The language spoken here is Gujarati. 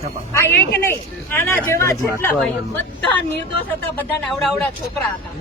આ એક નહીં? આના જેવા જેટલા ભાઈઓ. બધા નિર્દોષ હતા બધાને આવડા આવડા છોકરા હતા.